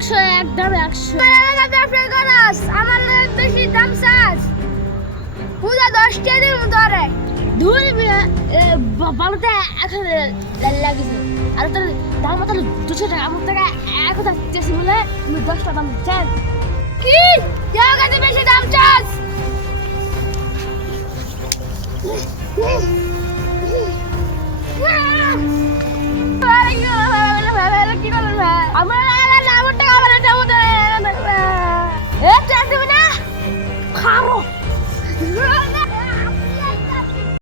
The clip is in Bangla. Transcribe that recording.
100 একদম 100 আমার বেশি দাম চাস পুরো 10 টাকা দিন ধরে ধুর বাবাতে এখন লাগিছে আর তোর দাম মতো 200 টাকা আমার টাকা 1000 চেয়েছি বলে তুমি 10 টাকা দাম চাস কি যাও কাছে বেশি দাম চাস আমার টাকা আমার